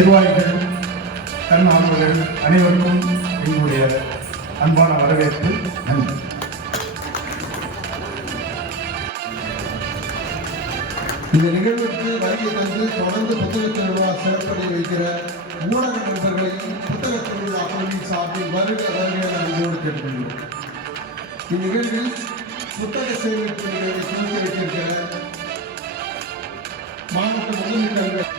நிர்வாகிகள், தன்னார்வலர்கள் அனைவருக்கும் எங்களுடைய அன்பான வரவேற்பு. நன்றி. இந்த நிகழ்வுக்கு வருகை தந்து தொடர்ந்து புத்தக திருவிழா சிறப்படை வைக்கிற ஊடக நண்பர்களையும் புத்தக திருவிழா குழுவின் சார்பில் வருக வருக அன்போடு கேட்டுக்கொள்கிறோம். இந்நிகழ்வில் புத்தக சேமிப்பு நிகழ்வை துவக்கி வைத்திருக்கிற மாவட்ட முதலீட்டாளர்கள்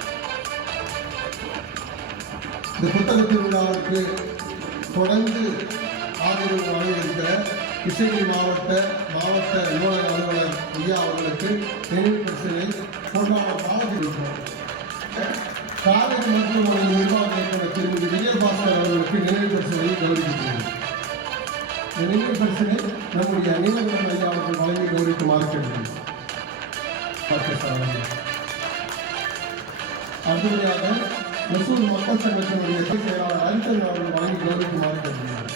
இந்த புத்தக திருவிழாவிற்கு தொடர்ந்து ஆதரவு வழங்கியிருக்கிற கிருஷ்ணகிரி மாவட்ட நூலக அலுவலர் ஐயா அவர்களுக்கு நினைவு பரிசினை பொன்னாளர் வழங்கியிருக்கிறோம். காவேரி மருத்துவமனை நிர்வாக இயக்குநர் திருமதி விஜயபாஸ்கர் அவர்களுக்கு நினைவு பரிசினை கௌரவிக்கிறோம். நினைவு பரிசினை நம்முடைய நீலகண்டன் ஐயா அவர்கள் வழங்கி கௌரவிக்குமாறு கேட்கிறோம். அடுத்தபடியாக ஒசூர் மக்கள் சங்கத்தினுடைய செயலாளர் அரிசன் அவர்கள் வழங்கி கௌரவிக்குமாறு கேட்கிறார்.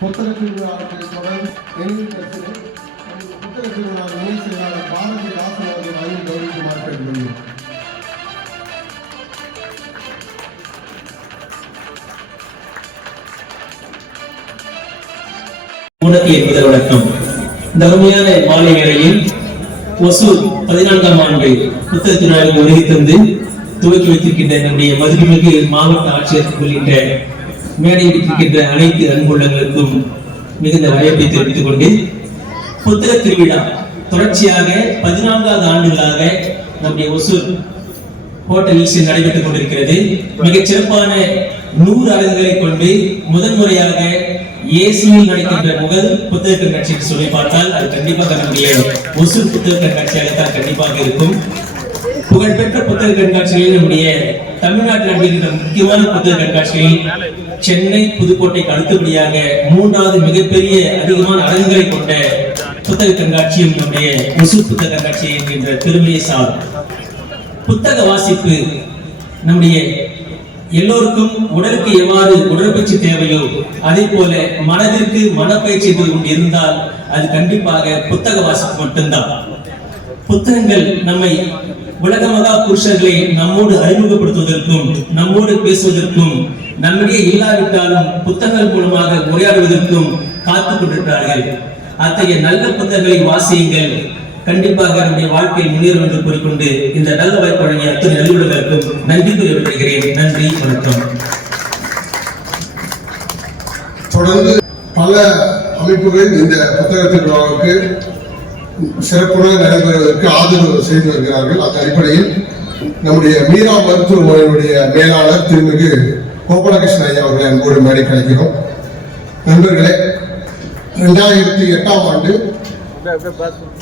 புத்தக திருவிழாவுக்கு தொடர்ந்து நினைவு பரிசினை புத்தக திருவிழா நினைவு செயலாளர் பாரதி தாசன் அவர்கள் வழங்கி கௌரவிக்குமாறு கேட்டுக்கொள்கிறோம். வணக்கம். இந்த அருமையான மாலை வேளையில் ஒசூர் 14ஆம் ஆண்டு புத்தக திருவிழாவில் வருகை தந்து துவக்கி வைத்திருக்கின்ற நம்முடைய மதுரைமிகு மாவட்ட ஆட்சியர் உள்ளிட்ட மேடையில் இருக்கின்ற அனைத்து அன்புள்ளங்களுக்கும் மிகுந்த வரவேற்பை தெரிவித்துக் கொண்டு புத்தக திருவிழா தொடர்ச்சியாக 14வது ஆண்டுகளாக நம்முடைய ஒசூர் ஹோட்டலில் நடைபெற்றுக் கொண்டிருக்கிறது. மிகச் சிறப்பான 100 அரங்குகளை கொண்டு முதன்முறையாக ஏசியில் நடக்கின்ற முதல் புத்தக கண்காட்சி சொல்லி பார்த்தால் அது கண்டிப்பாக நம்முடைய ஒசூர் புத்தக கண்காட்சியாகத்தான் கண்டிப்பாக இருக்கும். புகழ்பெற்ற புத்தக கண்காட்சிகளில் நம்முடைய தமிழ்நாட்டில் நடக்கின்ற முக்கியமான புத்தக கண்காட்சிகளில் சென்னை புதுக்கோட்டைக்கு அடுத்தபடியாக 3வது மிகப்பெரிய அதிகமான அரங்குகளை கொண்ட புத்தக கண்காட்சியும் நம்முடைய ஒசூர் புத்தக கண்காட்சி என்கின்ற பெருமையை சாரும். புத்தக வாசிப்பு நம்முடைய எல்லோருக்கும் உடலுக்கு எவ்வாறு உடற்பயிற்சி தேவையோ அதே போல மனதிற்கு மனப்பயிற்சி இருந்தால் அது கண்டிப்பாக புத்தக வாசிப்பு மட்டும்தான். புத்தகங்கள் நம்மை உலக மகா புருஷர்களை நம்மோடு அறிமுகப்படுத்துவதற்கும் நம்மோடு பேசுவதற்கும் நம்மிடையே இல்லாவிட்டாலும் புத்தகங்கள் மூலமாக உரையாடுவதற்கும் காத்துக் கொண்டிருக்கிறார்கள். அத்தகைய நல்ல புத்தகங்களை வாசியுங்கள், கண்டிப்பாக நம்முடைய வாழ்க்கையில் முன்னேறும் என்று கூறிக்கொண்டு இந்த நல்ல வாய்ப்பு வழங்கிய அத்தனை நல்லுள்ளவர்களுக்கும் நன்றி கூறி நன்றி, வணக்கம். தொடர்ந்து பல அமைப்புகள் இந்த புத்தக திருவிழாவுக்கு சிறப்புடன் நடைபெறுவதற்கு ஆதரவு செய்து வருகிறார்கள். அந்த அடிப்படையில் நம்முடைய மீரா மருத்துவமனையினுடைய மேலாளர் திருமிகு கோபாலகிருஷ்ணன் ஐயா அவர்களை அன்போடு மேடை கலைக்கிறோம். நண்பர்களே, 2008ஆம் ஆண்டு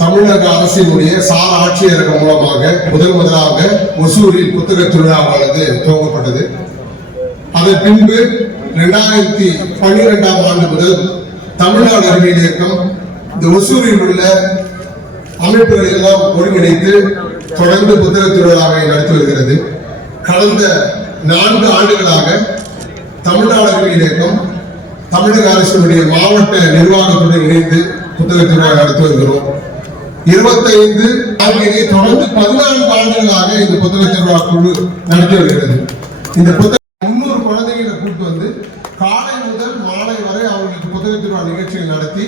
தமிழக அரசினுடைய சார ஆட்சியரகம் மூலமாக முதலாக ஒசூரில் புத்தக திருவிழாவானது துவங்கப்பட்டது. அதன் பின்பு 2012ஆம் ஆண்டு முதல் தமிழ்நாடு அறிவியல் இயக்கம் இந்த ஒசூரில் உள்ள அமைப்புகளை எல்லாம் ஒருங்கிணைத்து தொடர்ந்து புத்தக திருவிழாவை நடத்தி வருகிறது. கடந்த 4 ஆண்டுகளாக தமிழ்நாடு அறிவியல் இயக்கம் தமிழக அரசினுடைய மாவட்ட நிர்வாகத்துடன் இணைந்து புத்தக திருவிழா நடத்தி வருகிறோம். 25 ஆண்டுகளை தொடர்ந்து 14 ஆண்டுகளாக இந்த புத்தக திருவிழா குழு நடத்தி வருகிறது. இந்த புத்தக 300 குழந்தைகளை கூட்டு வந்து காலை முதல் மாலை வரை அவர்களுக்கு புத்தக திருவிழா நிகழ்ச்சிகள் நடத்தி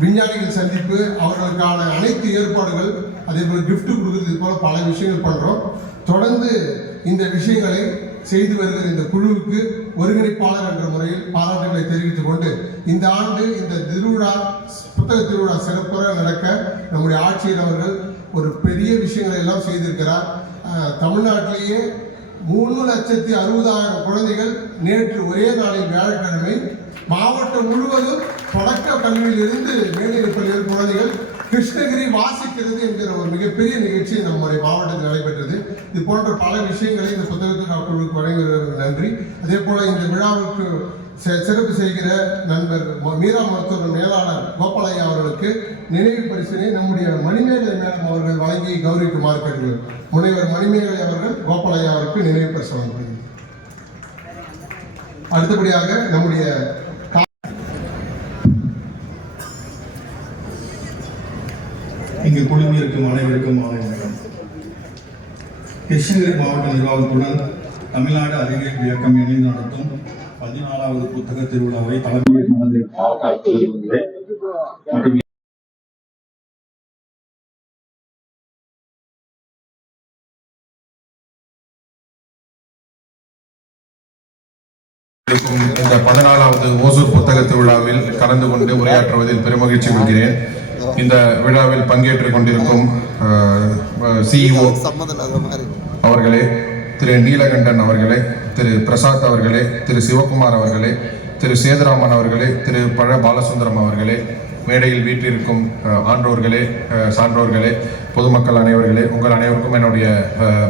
விஞ்ஞானிகள் சந்திப்பு, அவர்களுக்கான அனைத்து ஏற்பாடுகள், அதே போல கிஃப்ட் கொடுக்கறது போல பல விஷயங்கள் பண்றோம். தொடர்ந்து இந்த விஷயங்களை செய்து வருகிற இந்த குழுவுக்கு ஒருங்கிணைப்பாளர் என்ற முறையில் பாராட்டுகளை தெரிவித்துக் கொண்டு இந்த ஆண்டு இந்த திருவிழா புத்தக திருவிழா சிறப்பாக நடக்க நம்முடைய ஆட்சியர் அவர்கள் ஒரு பெரிய விஷயங்களை எல்லாம் செய்திருக்கிறார். தமிழ்நாட்டிலேயே 3,60,60,000 குழந்தைகள் நேற்று ஒரே நாளில் வியாழக்கிழமை மாவட்டம் முழுவதும் தொடக்க கல்வியில் இருந்து மேல்நிலைப் பள்ளியில் குழந்தைகள் கிருஷ்ணகிரி வாசிக்கிறது என்கிற ஒரு மிகப்பெரிய நிகழ்ச்சி நம்முடைய மாவட்டத்தில் நடைபெற்றது. இது போன்ற பல விஷயங்களை இந்த புத்தகத்தின் குழுவுக்கு வழங்குவதற்கு நன்றி. அதே போல இந்த விழாவுக்கு சிறப்பு செய்கிற நண்பர் மீரா மருத்துவ மேலாளர் கோபாலையா அவர்களுக்கு நினைவு பரிசினை நம்முடைய மணிமேகலை மேடம் அவர்கள் வழங்கி கௌரவிக்குமாறு கேட்கிறோம். முனைவர் மணிமேகலை அவர்கள் கோபாலையா அவருக்கு நினைவு பரிசு வழங்குகிறார். அடுத்தபடியாக நம்முடைய இங்கு குழுமியிருக்கும் அனைவருக்கும் மாலை வணக்கம். கிருஷ்ணகிரி மாவட்ட நிர்வாகத்துடன் தமிழ்நாடு அறிவியல் இயக்கம் இணைந்து நடத்தும் 14வது புத்தக திருவிழாவை தலைமையில் நடந்த இந்த 14வது ஓசூர் புத்தக திருவிழாவில் கலந்து கொண்டு உரையாற்றுவதில் பெருமகிழ்ச்சி கொள்கிறேன். இந்த விழாவில் பங்கேற்றுக் கொண்டிருக்கும் CEO அவர்களே, திரு நீலகண்டன் அவர்களே, திரு பிரசாத் அவர்களே, திரு சிவகுமார் அவர்களே, திரு சேதுராமன் அவர்களே, திரு பழ பாலசுந்தரம் அவர்களே, மேடையில் வீட்டிற்கும் ஆன்றோர்களே, சான்றோர்களே, பொதுமக்கள் அனைவர்களே, உங்கள் அனைவருக்கும் என்னுடைய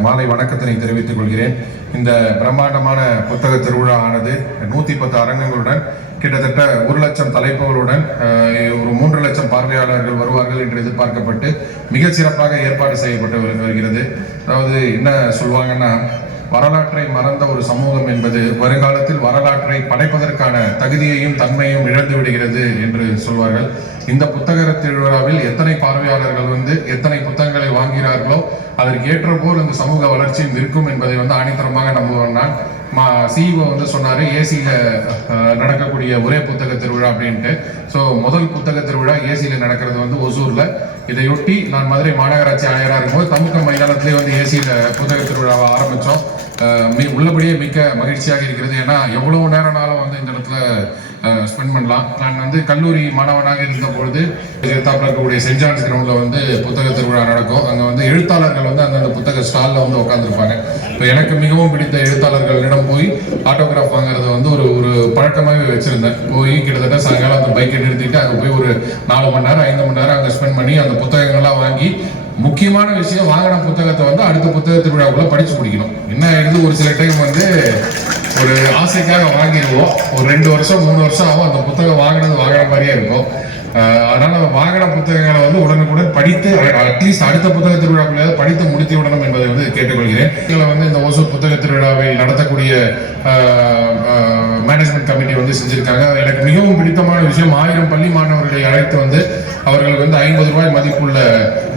மாலை வணக்கத்தினை தெரிவித்துக் கொள்கிறேன். இந்த பிரம்மாண்டமான புத்தக திருவிழா ஆனது 110 அரங்கங்களுடன் கிட்டத்தட்ட 1 லட்சம் தலைப்புகளுடன் ஒரு 3 லட்சம் பார்வையாளர்கள் வருவார்கள் என்று எதிர்பார்க்கப்பட்டு மிக சிறப்பாக ஏற்பாடு செய்யப்பட்டு வருகிறது. அதாவது என்ன சொல்லுவாங்கன்னா, வரலாற்றை மறந்த ஒரு சமூகம் என்பது வருங்காலத்தில் வரலாற்றை படைப்பதற்கான தகுதியையும் தன்மையும் இழந்து விடுகிறது என்று சொல்வார்கள். இந்த புத்தக திருவிழாவில் எத்தனை பார்வையாளர்கள் எத்தனை புத்தகங்களை வாங்கிறார்களோ அதற்கு ஏற்ற போல் இந்த சமூக வளர்ச்சியும் இருக்கும் என்பதை ஆணித்தரமாக நம்புவேன். நான் CEO சொன்னாரு, ஏசியில நடக்கக்கூடிய ஒரே புத்தக திருவிழா அப்படின்ட்டு. ஸோ முதல் புத்தக திருவிழா ஏசியில நடக்கிறது ஒசூர்ல. இதையொட்டி நான் மதுரை மாநகராட்சி ஆணையராக இருக்கும்போது தமுக்க மைதானத்திலே ஏசியில புத்தக திருவிழாவை ஆரம்பித்தோம். உள்ளபடியே மிக்க மகிழ்ச்சியாக இருக்கிறது. ஏன்னா எவ்வளவு நேரம்னாலும் இந்த இடத்துல ஸ்பெண்ட் பண்ணலாம். நான் கல்லூரி மாணவனாக இருந்த பொழுது எதிர்த்தாப்புல இருக்கக்கூடிய சென்ட் ஜான்ஸ் கிரவுண்ட்ல புத்தக திருவிழா நடக்கும். அங்க எழுத்தாளர்கள் அந்தந்த புத்தக ஸ்டால்ல உட்காந்துருப்பாங்க. இப்போ எனக்கு மிகவும் பிடித்த எழுத்தாளர்களிடம் போய் ஆட்டோகிராஃப் வாங்குறது ஒரு பழக்கமாகவே வச்சிருந்தேன். போய் கிட்டத்தட்ட சாயங்காலம் அந்த பைக்கை நிறுத்திட்டு அங்கே போய் ஒரு 4 மணி நேரம் 5 மணி நேரம் அங்கே ஸ்பெண்ட் பண்ணி அந்த புத்தகங்கள்லாம் வாங்கி, முக்கியமான விஷயம் வாங்கின புத்தகத்தை அடுத்த புத்தக திருவிழாக்குள்ள படிச்சு முடிக்கணும். என்ன ஆயிடுது, ஒரு சில டைம் ஒரு ஆசைக்காக வாங்கிடுவோம், ஒரு 2 வருஷம் 3 வருஷம் ஆகும், அந்த புத்தகம் வாங்கின மாதிரியே இருக்கும். அதனால வாங்கின புத்தகங்களை உடனுக்குடன் படித்து அட்லீஸ்ட் அடுத்த புத்தக திருவிழாக்குள்ள படித்து முடித்து விடணும் என்பதை கேட்டுக்கொள்கிறேன். இந்த ஓசூர் புத்தக திருவிழாவை நடத்தக்கூடிய மேனேஜ்மெண்ட் கமிட்டி செஞ்சிருக்காங்க. எனக்கு மிகவும் பிடித்தமான விஷயம், 1000 பள்ளி மாணவர்களை அழைத்து அவர்களுக்கு 50 ரூபாய் மதிப்புள்ள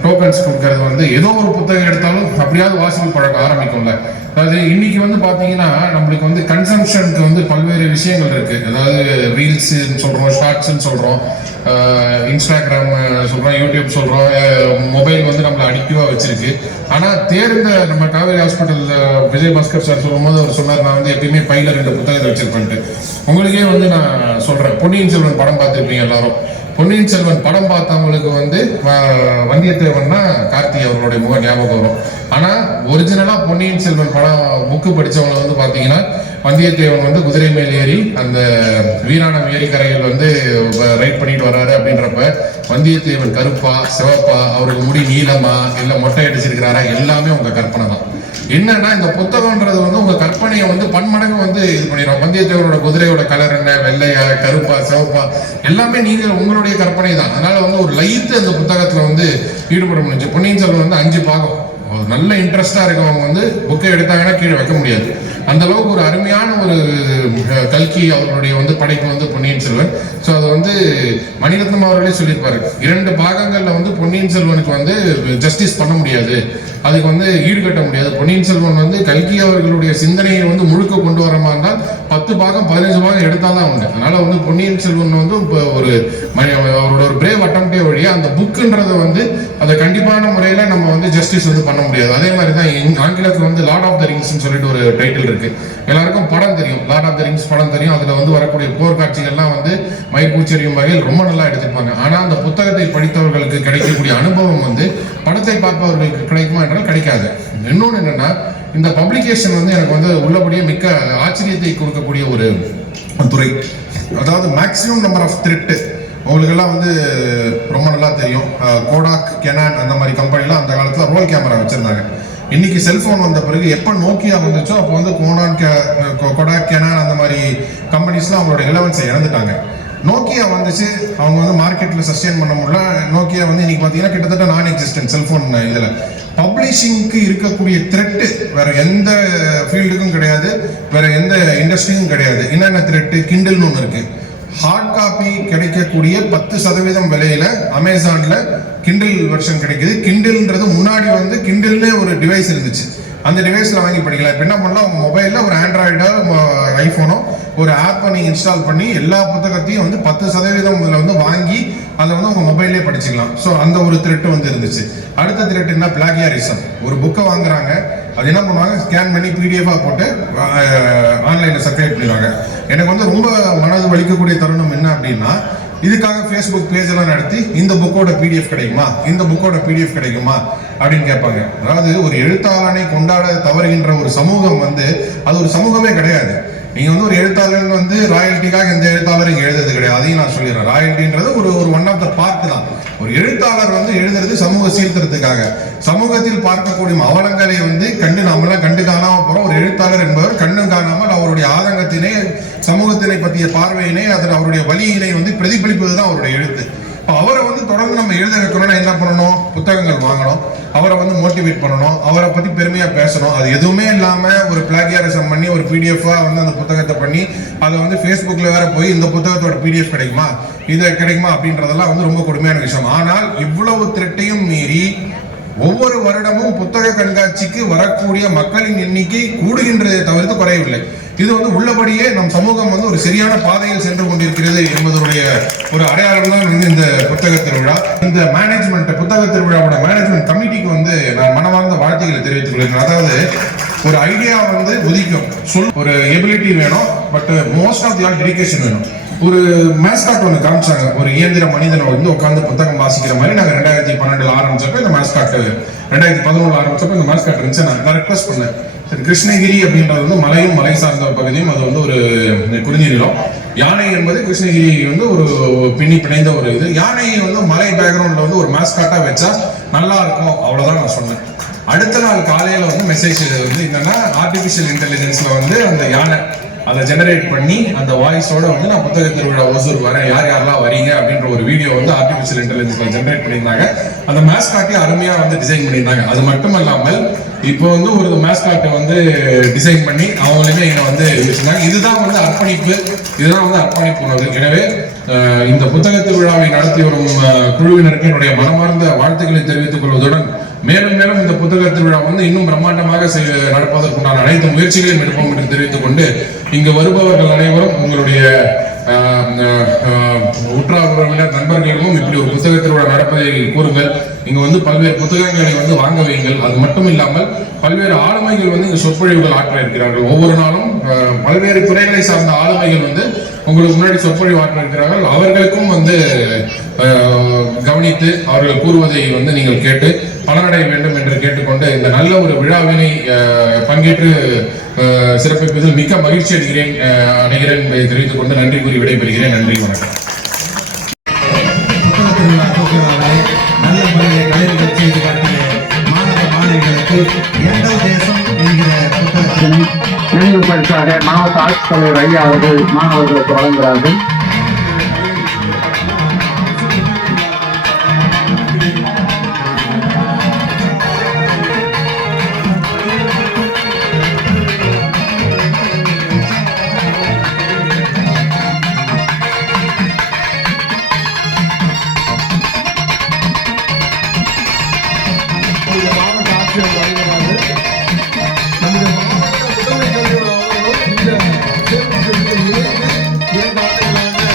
டோக்கன்ஸ் கொடுக்கறது. ஏதோ ஒரு புத்தகம் எடுத்தாலும் அப்படியாவது வாசிப்பு பழக்கம் ஆரம்பிக்கும்ல. அதாவது இன்னைக்கு பாத்தீங்கன்னா நம்மளுக்கு கன்சம்ஷனுக்கு பல்வேறு விஷயங்கள் இருக்கு. அதாவது ரீல்ஸ் சொல்றோம், ஷார்ட்ஸ் சொல்றோம், இன்ஸ்டாகிராம் சொல்றோம், யூடியூப் சொல்றோம், மொபைல் நம்மளை அடிக்டிவா வச்சிருக்கு. ஆனா தேர்ந்த நம்ம காவேரி ஹாஸ்பிட்டல் விஜய் பாஸ்கர் சார் சொல்லும் போது அவர் சொன்னார், நான் எப்பயுமே பையில 2 புத்தகத்தை வச்சிருப்பேன். உங்களுக்கே நான் சொல்றேன், பொன்னியின் செல்வன் படம் பார்த்திருப்பீங்க எல்லாரும். பொன்னியின் செல்வன் படம் பார்த்தவங்களுக்கு வந்தியத்தேவன்னா கார்த்தி அவர்களுடைய முகம் ஞாபகம் வரும். ஆனா ஒரிஜினலா பொன்னியின் செல்வன் படம் புக்கு படிச்சவங்க பாத்தீங்கன்னா, வந்தியத்தேவன் குதிரை மேல் ஏறி அந்த வீராணம் ஏரிக்கரையில் ரைட் பண்ணிட்டு வர்றாரு அப்படின்றப்ப வந்தியத்தேவன் கருப்பா சிவப்பா, அவருக்கு முடி நீளமா இல்ல மொட்டை அடிச்சிருக்கிறாரா, எல்லாமே உங்க கற்பனை தான். என்னன்னா இந்த புத்தகம்ன்றது உங்க கற்பனையை பன்மடங்கு இது பண்ணிடும். வந்தியத்தேவனோட குதிரையோட கலர் என்ன, வெள்ளையா கருப்பா சிவப்பா, எல்லாமே நீங்க உங்களுடைய கற்பனை தான். அதனால ஒரு லைட்டு அந்த புத்தகத்துல ஈடுபட முடிஞ்சு. பொன்னியின் செல்வன் 5 பாகம். நல்ல இன்ட்ரெஸ்டா இருக்கவங்க புக்கை எடுத்தாங்கன்னா கீழே வைக்க முடியாது. அந்த அளவுக்கு ஒரு அருமையான ஒரு கல்கி அவர்களுடைய படைப்பு பொன்னியின் செல்வன். ஸோ அது மணிரத்னம் அவர்களே சொல்லியிருப்பாரு, 2 பாகங்கள்ல பொன்னியின் செல்வனுக்கு ஜஸ்டிஸ் பண்ண முடியாது, அதுக்கு ஈடுகட்ட முடியாது. பொன்னியின் செல்வன் கல்கி அவர்களுடைய சிந்தனையை முழுக்க கொண்டு வர மாதிரி இருந்தால் 10 பாகம் 15 பாகம் எடுத்தாதான் உண்டு. அதனால பொன்னியின் செல்வன் ஒரு அவரோட ஒரு பிரேவ் அட்டம்ப்டே வழியா அந்த புக்குன்றதை அதை கண்டிப்பான முறையில நம்ம ஜஸ்டிஸ் பண்ண முடியாது. அதே மாதிரி தான் ஆங்கிலத்தில் லார்ட் ஆஃப் த ரிங்ஸ் சொல்லிட்டு ஒரு டைட்டில் இருக்கு. எல்லாருக்கும் படம் தெரியும், லார்ட் ஆஃப் த ரிங்ஸ் படம் தெரியும். அதுல வரக்கூடிய போர்க்காட்சிகள்லாம் மயிர்கூச்செறியும் வகையில் ரொம்ப நல்லா எடுத்திருப்பாங்க. ஆனா அந்த புத்தகத்தை படித்தவர்களுக்கு கிடைக்கக்கூடிய அனுபவம் படத்தை பார்ப்பவர்களுக்கு கிடைக்குமா என்றால் கிடைக்காது. இன்னொன்று என்னன்னா, இந்த பப்ளிகேஷன் எனக்கு உள்ளபடியே மிக்க ஆச்சரியத்தை கொடுக்கக்கூடிய ஒரு துறை. அதாவது மேக்சிமம் நம்பர் ஆஃப் த்ரெட் உங்களுக்கு எல்லாம் ரொம்ப நல்லா தெரியும். கோடாக், கெனான் அந்த மாதிரி கம்பெனிலாம் அந்த காலத்துல ரோல் கேமரா வச்சிருந்தாங்க. இன்னைக்கு செல்போன் வந்த பிறகு எப்போ நோக்கியா வந்துச்சோ அப்போ கோடாக், கெனான் அந்த மாதிரி கம்பெனிஸ்லாம் அவங்களோட ரெலவன்ஸை இழந்துட்டாங்க. நோக்கியா வந்துச்சு, அவங்க மார்க்கெட்ல சஸ்டெயின் பண்ண முடியல. நோக்கியா இன்னைக்கு பார்த்தீங்கன்னா கிட்டத்தட்ட நான் எக்ஸிஸ்டன்ட் செல்போன். இதில் பப்ளிஷிங்க்கு இருக்கக்கூடிய த்ரெட்டு வேற எந்த ஃபீல்டுக்கும் கிடையாது, வேற எந்த இண்டஸ்ட்ரியும் கிடையாது. என்னென்ன த்ரெட்டு, கிண்டல்னு ஒன்று இருக்கு. ஹார்ட் காப்பி கிடைக்கக்கூடிய 10% விலையில அமேசான்ல கிண்டில் வெர்ஷன் கிடைக்குது. கிண்டில்ன்றது முன்னாடி வந்து கிண்டில்னே ஒரு டிவைஸ் இருந்துச்சு, அந்த டிவைஸ்ல வாங்கி படிக்கலாம். இப்போ என்ன பண்ணலாம், உங்க மொபைல்ல ஒரு ஆண்ட்ராய்டோ ஐபோனோ ஒரு ஆப்பை நீங்க இன்ஸ்டால் பண்ணி எல்லா புத்தகத்தையும் வந்து 10% வந்து வாங்கி அதை வந்து உங்க மொபைல்லே படிச்சுக்கலாம். ஸோ அந்த ஒரு த்ரெட் வந்து இருந்துச்சு. அடுத்த த்ரெட் என்ன, பிளாகியாரிசம். ஒரு புக்கை வாங்குறாங்க, அது என்ன பண்ணுவாங்க, ஸ்கேன் பண்ணி பிடிஎஃபா போட்டு ஆன்லைன்ல சப்ஸ்கிரைப் பண்ணிடுவாங்க. எனக்கு வந்து ரொம்ப மனது வலிக்கக்கூடிய தருணம் என்ன அப்படின்னா, இதுக்காக ஃபேஸ்புக் பேஜ் எல்லாம் நடத்தி இந்த புக்கோட பிடிஎஃப் கிடைக்குமா, இந்த புக்கோட பிடிஎஃப் கிடைக்குமா அப்படின்னு கேட்பாங்க. அதாவது ஒரு எழுத்தாளனை கொண்டாட தவறுகின்ற ஒரு சமூகம் வந்து அது ஒரு சமூகமே கிடையாது. நீங்க வந்து ஒரு எழுத்தாளர் வந்து ராயல்ட்டிக்காக எந்த எழுத்தாளரும் இங்க எழுதுறது கிடையாது. அதையும் நான் சொல்லிடுறேன். ராயல்ட்டின்றது ஒரு ஒன் ஆஃப் த பார்ட் தான். ஒரு எழுத்தாளர் வந்து எழுதுறது சமூக சீர்திருத்தத்துக்காக, சமூகத்தில் பார்க்கக்கூடிய அவலங்களை வந்து நம்மளாம் கண்டு காணாம போறோம். ஒரு எழுத்தாளர் என்பவர் கண்ணு காணாமல் அவருடைய ஆதங்கத்தினை, சமூகத்தினை பற்றிய பார்வையினை, அதில் அவருடைய வலியினை வந்து பிரதிபலிப்பதுதான் அவருடைய எழுத்து. அவரை வந்து தொடர்ந்து நம்ம எழுத வைக்கணும்னா என்ன பண்ணணும், புத்தகங்கள் வாங்கணும், அவரை வந்து மோட்டிவேட் பண்ணணும், அவரை பத்தி பெருமையா பேசணும். அது எதுவுமே இல்லாம ஒரு பிளாகியாரிசம் பண்ணி ஒரு பிடிஎஃபா வந்து அந்த புத்தகத்தை பண்ணி அதை வந்து ஃபேஸ்புக்ல வேற போய் இந்த புத்தகத்தோட பிடிஎஃப் கிடைக்குமா, இது கிடைக்குமா அப்படின்றதெல்லாம் வந்து ரொம்ப கொடுமையான விஷயம். ஆனால் இவ்வளவு திரட்டையும் மீறி ஒவ்வொரு வருடமும் புத்தக கண்காட்சிக்கு வரக்கூடிய மக்களின் எண்ணிக்கை கூடுகின்றதை தவிர்த்து குறையவில்லை. இது வந்து உள்ளபடியே நம் சமூகம் வந்து ஒரு சரியான பாதையில் சென்று கொண்டிருக்கிறது என்பதனுடைய ஒரு அடையாளம் தான் வந்து இந்த புத்தக திருவிழா. இந்த மேனேஜ்மெண்ட், புத்தக திருவிழாவோட மேனேஜ்மெண்ட் கமிட்டிக்கு வந்து நான் மனமார்ந்த வாழ்த்துக்களை தெரிவித்துக் கொள்கிறேன். அதாவது ஒரு ஐடியா வந்து உதிக்கும், ஒரு எபிலிட்டி வேணும், but most of the all dedication வேணும். ஒரு மேஸ்காட் ஒன்று காமிச்சாங்க, ஒரு இயந்திர மனிதனை வந்து உட்காந்து புத்தகம் வாசிக்கிற மாதிரி. நாங்கள் 2012 ஆரம்பிச்சப்ப இந்த மேஸ்காட், 2011 ஆரம்பிச்சப்ப இந்த மேஸ்காட் இருந்துச்சு. நான் ரெக்வஸ்ட் பண்ணேன், கிருஷ்ணகிரி அப்படின்றது வந்து மலையும் மலை சார்ந்த பகுதியும், அது வந்து ஒரு குறிஞ்சி நிலம். யானை என்பது கிருஷ்ணகிரி வந்து ஒரு பிணைந்த ஒரு இது. யானையை வந்து மலை பேக்ரவுண்ட்ல வந்து ஒரு மேஸ்காட்டா வச்சா நல்லா இருக்கும், அவ்வளவுதான் நான் சொன்னேன். அடுத்த நாள் காலையில வந்து மெசேஜ் வந்து என்னன்னா, ஆர்டிபிஷியல் இன்டெலிஜென்ஸ்ல வந்து அந்த யானை அதை ஜெனரேட் பண்ணி அந்த வாய்ஸோட வந்து நான் புத்தக திருவிழா ஓசூர் வரேன், யார் யாரெல்லாம் வரீங்க அப்படின்ற ஒரு வீடியோ வந்து ஆர்டிபிஷியல் இன்டெலிஜென்ஸ்ல ஜெனரேட் பண்ணியிருந்தாங்க. அந்த மேஸ்காட்டை அருமையா வந்து டிசைன் பண்ணியிருந்தாங்க. அது மட்டும் இல்லாமல் இப்போ வந்து ஒரு மேஸ்காட்டை வந்து டிசைன் பண்ணி அவங்களுமே என்னை வந்து வச்சிருந்தாங்க. இதுதான் வந்து அர்ப்பணிப்பு, இதுதான் வந்து அர்ப்பணிப்பு உணர்வு. எனவே இந்த புத்தக திருவிழாவை நடத்தி வரும் குழுவினருக்கு என்னுடைய மனமார்ந்த வாழ்த்துக்களை தெரிவித்துக் கொள்வதுடன், மேலும் மேலும் இந்த புத்தக திருவிழா வந்து இன்னும் பிரம்மாண்டமாக நடப்பதற்குண்டான அனைத்து முயற்சிகளையும் எடுப்போம் என்று தெரிவித்துக் கொண்டு, இங்கு வருபவர்கள் அனைவரும் உங்களுடைய உற்றார் உறவினர் நண்பர்களுக்கும் இப்படி ஒரு புத்தக திருவிழா நடப்பதை கூறுங்கள். இங்க வந்து பல்வேறு புத்தகங்களை வந்து வாங்க வையுங்கள். அது மட்டும் இல்லாமல் பல்வேறு ஆளுமைகள் வந்து இங்க சொற்பொழிவுகள் ஆற்ற இருக்கிறார்கள். ஒவ்வொரு நாளும் பல்வேறு துறைகளை சார்ந்த ஆளுமைகள் வந்து உங்களுக்கு முன்னாடி சொற்பொழிவு ஆற்ற இருக்கிறார்கள். அவர்களுக்கும் வந்து கவனித்து அவர்கள் கூறுவதை வந்து நீங்கள் கேட்டு பலனடைய வேண்டும் என்று கேட்டுக்கொண்டு, இந்த நல்ல ஒரு விழாவினை பங்கேற்று சிறப்பிப்பதில் மிக்க மகிழ்ச்சி அடைகிறேன் என்பதை தெரிவித்துக் கொண்டு நன்றி கூறி விடைபெறுகிறேன். நன்றி, வணக்கம். புத்தக திருவிழா போக்குவரத்தை நல்ல முறையில் கலைஞர்கள் செய்து காட்டிய மாணவ மாணவிகளுக்கு எங்கள் தேசம் என்கிற புத்தகத்தினை நினைவு பரிசாக மாவட்ட ஆட்சித்தலைவர் ஐயா அவர்கள் மாணவர்களுக்கு வழங்குகிறார்கள். மாவட்ட ஆட்சியர் வழங்குகிறார்கள். நம்முடைய மாவட்ட முதன்மை கல்வி அவர்களும் இந்த 2 ஆண்டுகளாக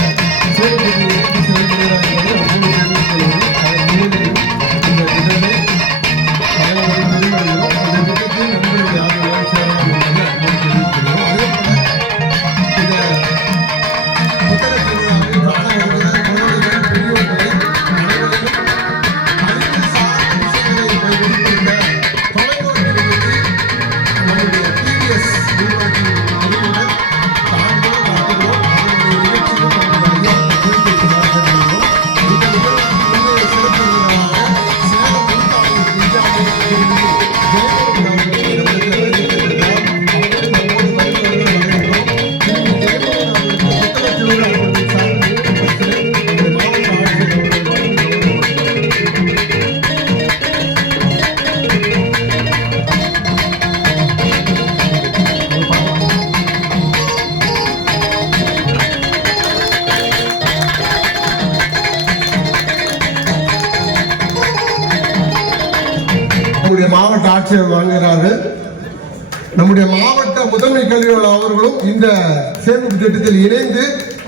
மாவட்ட ஆட்சியர் வழங்குகிறார்கள். நம்முடைய மாவட்ட முதன்மை கல்வியாளர் அவர்களும் இந்த சேமிப்பு திட்டத்தில் இணைந்து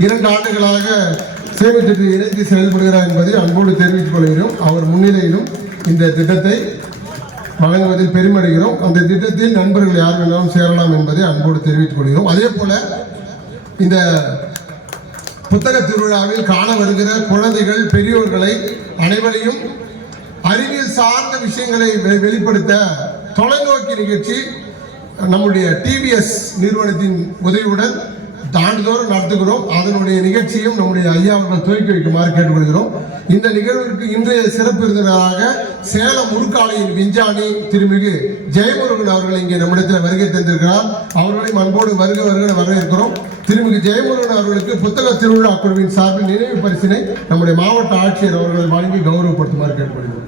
2 ஆண்டுகளாக சேமிப்பு திட்டத்தில் இணைந்து செயல்படுகிறார் என்பதை அன்போடு தெரிவித்துக் கொள்கிறோம். அவர் முன்னிலையிலும் இந்த திட்டத்தை வழங்குவதில் பெருமடைகிறோம். அந்த திட்டத்தில் நண்பர்கள் யார் வேணாலும் சேரலாம் என்பதை அன்போடு தெரிவித்துக் கொள்கிறோம். அதே போல இந்த புத்தக திருவிழாவில் காண வருகிற குழந்தைகள், பெரியோர்களை அனைவரையும் அறிவியல் சார்ந்த விஷயங்களை வெளிப்படுத்த தொலைநோக்கி நிகழ்ச்சி நம்முடைய டிவிஎஸ் நிறுவனத்தின் உதவியுடன் ஆண்டுதோறும் நடத்துகிறோம். அதனுடைய நிகழ்ச்சியும் நம்முடைய ஐயா அவர்கள் துவக்கி வைக்குமாறு கேட்டுக்கொள்கிறோம். இந்த நிகழ்விற்கு இன்றைய சிறப்பு விருந்தினராக சேலம் முருக்காலையின் விஞ்ஞானி திருமிகு ஜெயமுருகன் அவர்கள் இங்கே நம்மிடத்தில் வருகை தந்திருக்கிறார். அவர்களையும் அன்போடு வருக வரவேற்கிறோம். திருமிகு ஜெயமுருகன் அவர்களுக்கு புத்தக திருவிழா குழுவின் சார்பில் நினைவு பரிசினை நம்முடைய மாவட்ட ஆட்சியர் அவர்கள் வழங்கி கௌரவப்படுத்துமாறு கேட்டுக்கொள்கிறோம்.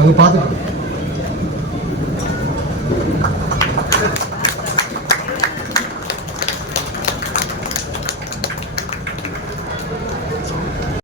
அங்க பார்த்துட்டு